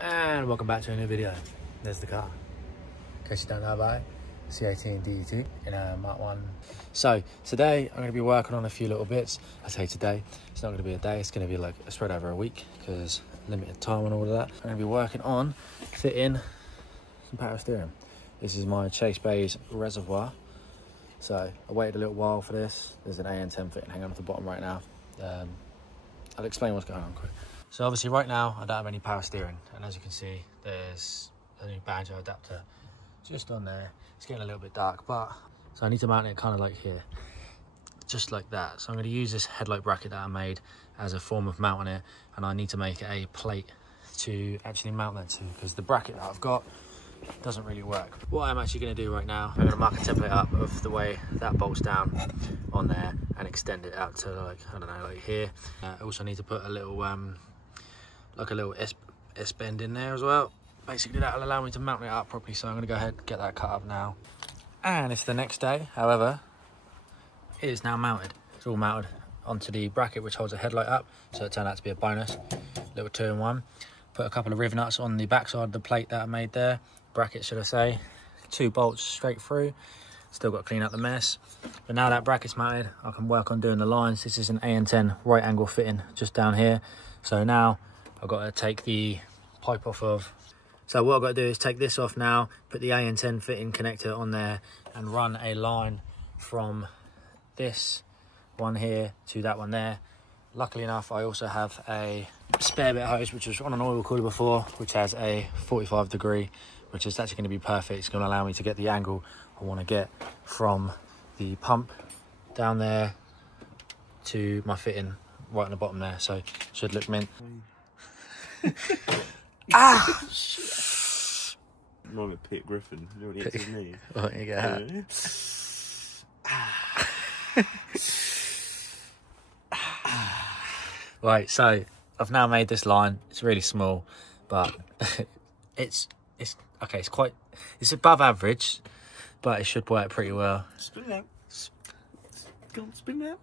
And welcome back to a new video. There's the car. In case you don't know about it, CA18DET in a Mark 1. So today I'm going to be working on a few little bits. I say today, it's not going to be a day, it's going to be like a spread over a week because limited time and all of that. I'm going to be working on fitting some power steering. This is my Chase Bay's reservoir. So I waited a little while for this. There's an AN10 fitting hanging off the bottom right now. I'll explain what's going on quick. So obviously right now I don't have any power steering, and as you can see there's a new banjo adapter just on there. It's getting a little bit dark, but so I need to mount it kind of like here, just like that. So I'm going to use this headlight bracket that I made as a form of mounting it, and I need to make a plate to actually mount that to, because the bracket that I've got doesn't really work. What I'm actually going to do right now, I'm going to mark a template up of the way that bolts down on there and extend it out to like, I don't know, like here. I also need to put a little like a little S bend in there as well. Basically that'll allow me to mount it up properly, so I'm going to go ahead and get that cut up now. And it's the next day, however, it is now mounted. It's all mounted onto the bracket which holds the headlight up, so it turned out to be a bonus, little 2-in-1. Put a couple of riv nuts on the back side of the plate that I made there, bracket should I say, 2 bolts straight through. Still got to clean up the mess, but now that bracket's mounted I can work on doing the lines. This is an AN10 right angle fitting just down here, so now I've got to take the pipe off of. So what I've got to do is take this off now, put the AN10 fitting connector on there and run a line from this one here to that one there. Luckily enough, I also have a spare bit hose, which was on an oil cooler before, which has a 45 degree, which is actually going to be perfect. It's going to allow me to get the angle I want to get from the pump down there to my fitting right on the bottom there. So should look mint. Ah! More like Pete Griffin. You know what he hits his knee? Oh, you get Right, so I've now made this line. It's really small, but it's okay. It's above average, but it should work pretty well. Spin it out. Go on, spin it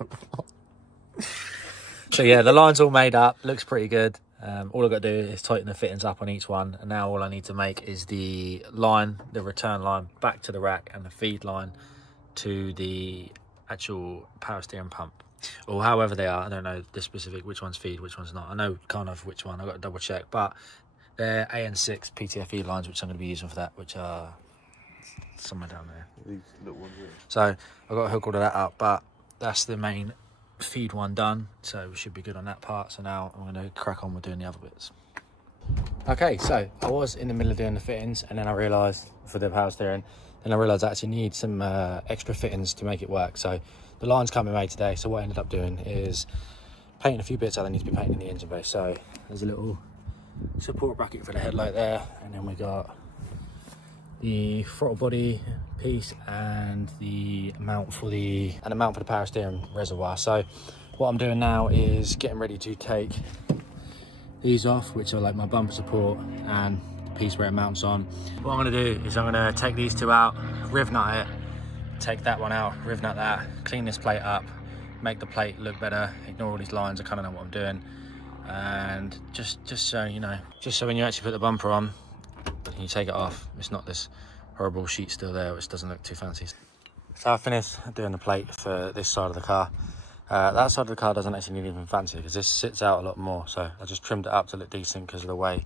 out. So yeah, the line's all made up, looks pretty good. All I've got to do is tighten the fittings up on each one, and now all I need to make is the line, the return line back to the rack, and the feed line to the actual power steering pump, or however they are. I don't know the specific, which one's feed, which one's not. I know kind of which one, I've got to double check, but they're AN6 PTFE lines, which I'm going to be using for that, which are somewhere down there. These little ones here. So I've got to hook all of that up, but that's the main feed one done, so we should be good on that part. So now I'm going to crack on with doing the other bits. Okay, so I was in the middle of doing the fittings, and then I realised for the power steering, then I realised I actually need some extra fittings to make it work. So the lines can't be made today, so what I ended up doing is painting a few bits that I need to be painting in the engine bay. So there's a little support bracket for the headlight there, and then we got the throttle body piece and the mount for the power steering reservoir. So what I'm doing now is getting ready to take these off, which are like my bumper support and the piece where it mounts on. What I'm going to do is I'm going to take these two out, riv nut it, take that one out, riv nut that, clean this plate up, make the plate look better, ignore all these lines. I kind of know what I'm doing, and just so you know, just so when you actually put the bumper on, you take it off, it's not this horrible sheet still there which doesn't look too fancy. So I finished doing the plate for this side of the car. That side of the car doesn't actually need anything fancy because this sits out a lot more, so I just trimmed it up to look decent because of the way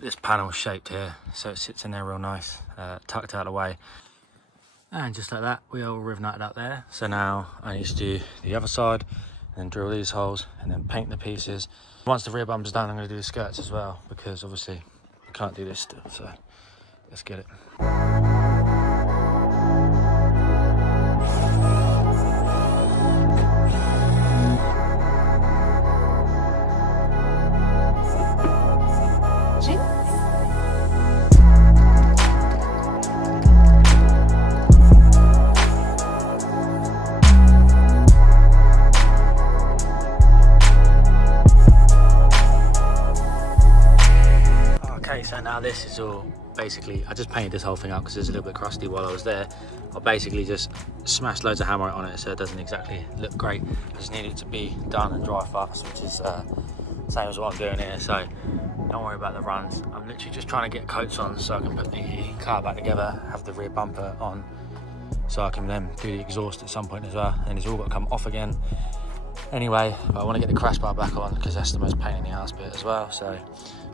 this panel is shaped here, so it sits in there real nice, tucked out of the way. And just like that, we all riv nutted up there. So now I need to do the other side and then drill these holes and then paint the pieces. Once the rear bumper's done, I'm going to do the skirts as well, because obviously can't do this still, so let's get it. So now this is all basically, I just painted this whole thing up because it was a little bit crusty while I was there. I basically just smashed loads of hammerite on it so it doesn't exactly look great. I just need it to be done and dry fast, which is Same as what I'm doing here, so don't worry about the runs. I'm literally just trying to get coats on so I can put the car back together, have the rear bumper on, so I can then do the exhaust at some point as well, and it's all got to come off again anyway. But I want to get the crash bar back on because that's the most pain in the ass bit as well. So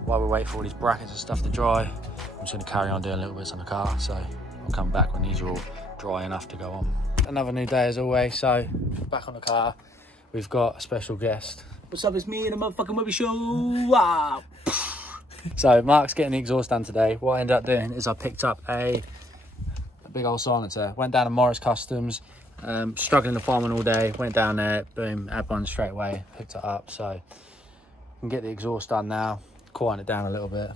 while we wait for all these brackets and stuff to dry, I'm just going to carry on doing little bits on the car, so I'll come back when these are all dry enough to go on. Another new day as always, so back on the car. We've got a special guest. What's up, it's me and the motherfucking movie show. Wow. So Mark's getting the exhaust done today. What I ended up doing is I picked up a big old silencer, went down to Morris Customs, struggling to find one all day, went down there, boom, had one straight away, picked it up. So I can get the exhaust done now, quieten it down a little bit.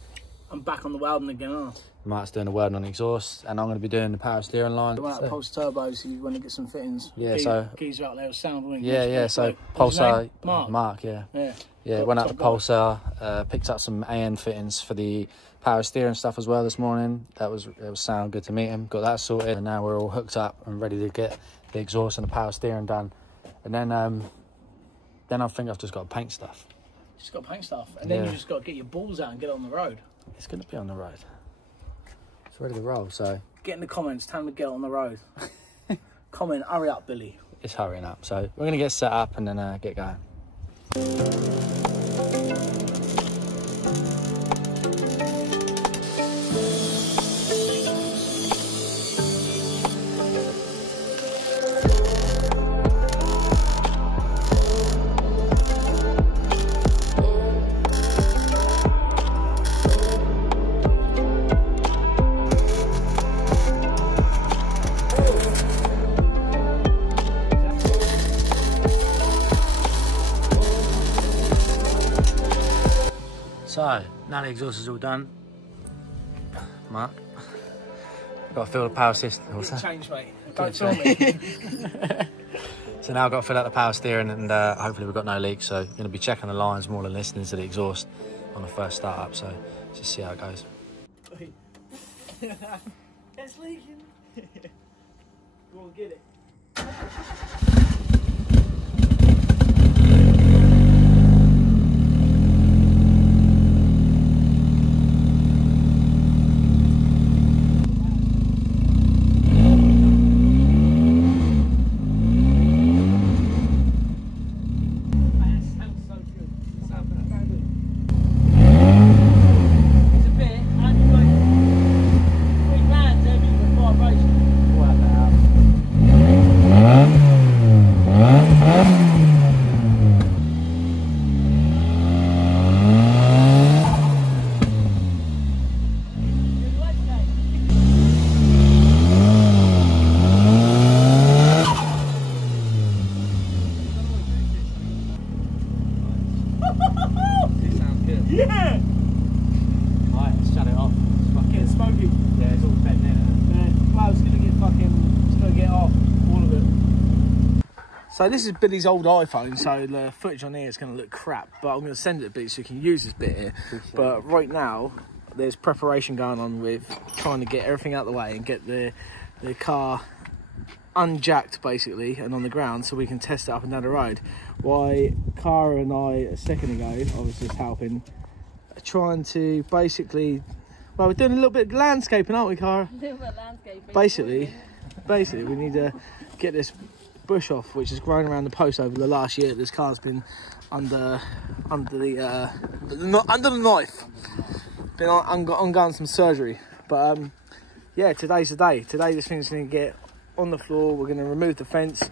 I'm back on the welding again, aren't I? Mark's doing the welding on the exhaust, and I'm going to be doing the power steering line. Went out to Pulse Turbos, you want to get some fittings. Yeah, so geezer out there with sound, wouldn't yeah, so Pulsar, Mark, yeah, went out to Pulsar, picked up some AN fittings for the power steering stuff as well this morning. It was sound good to meet him. Got that sorted, and now we're all hooked up and ready to get the exhaust and the power steering done. And then I think I've just got to paint stuff. Just got to paint stuff, and then you just got to get your balls out and get it on the road. It's going to be on the road. It's ready to roll, so... Get in the comments, tell them to get on the road. Comment, hurry up, Billy. It's hurrying up, so we're going to get set up and then get going. So, now the exhaust is all done, Mark, got to fill the power system. What's that? Change, mate. Don't film me. So now I've got to fill out the power steering, and hopefully we've got no leaks. So, going to be checking the lines more than listening to the exhaust on the first start up. So, just see how it goes. It's leaking. Go on, get it. Yeah! Right, let's shut it off. It's fucking smoky. Yeah, it's all bent in. Yeah. Well, it's gonna get off, all of it. So this is Billy's old iPhone, so the footage on here is gonna look crap, but I'm gonna send it to Billy so he can use this bit here. But right now, there's preparation going on with trying to get everything out of the way and get the car unjacked basically and on the ground so we can test it up and down the road. Why Cara and I a second ago, I was just helping, trying to basically, well, we're doing a little bit of landscaping, aren't we, Cara? A little bit of landscaping. Basically we need to get this bush off which has grown around the post over the last year. This car's been under the knife, been undergone some surgery, but yeah, today's the day. Today this thing's going to get on the floor. We're going to remove the fence,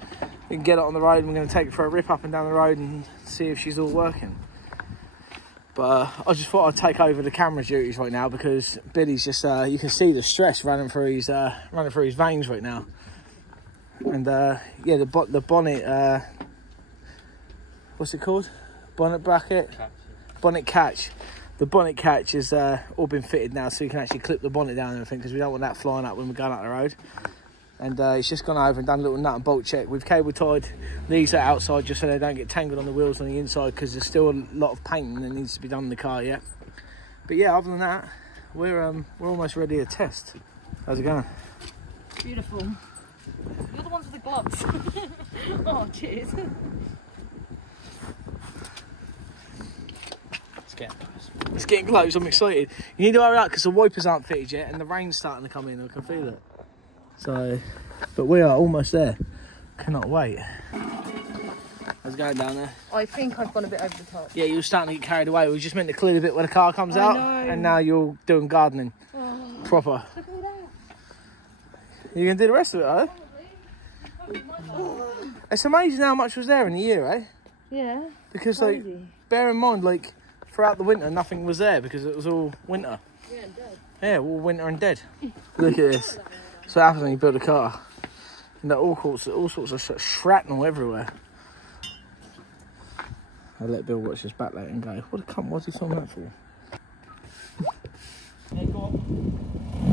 we can get it on the road, and we're going to take it for a rip up and down the road and see if she's all working. But I just thought I'd take over the camera duties right now because Billy's just you can see the stress running through his veins right now. And yeah, the bonnet, what's it called? Bonnet bracket? Bonnet catch. The bonnet catch has all been fitted now, so you can actually clip the bonnet down and everything because we don't want that flying up when we're going out the road. And he's just gone over and done a little nut and bolt check. We've cable tied these outside just so they don't get tangled on the wheels on the inside because there's still a lot of painting that needs to be done in the car yet. But yeah, other than that, we're almost ready to test. How's it going? Beautiful. You're the ones with the gloves. Oh, cheers. It's getting close. I'm excited. You need to hurry up because the wipers aren't fitted yet and the rain's starting to come in. I can feel it. So, but we are almost there. Cannot wait. How's it going down there? I think I've gone a bit over the top. Yeah, you were starting to get carried away. We just meant to clear the bit where the car comes out, and now you're doing gardening. Proper. Look at that. You gonna do the rest of it, though? It's amazing how much was there in a year, eh? Yeah. Because crazy. like, bear in mind, like throughout the winter, nothing was there because it was all winter. Yeah, and dead. Yeah, all winter and dead. Look at this. So what happens when you build a car? You know, all sorts of shrapnel everywhere. I let Bill watch his back later and go, what a cunt, what's he filming that for? Hey, go on.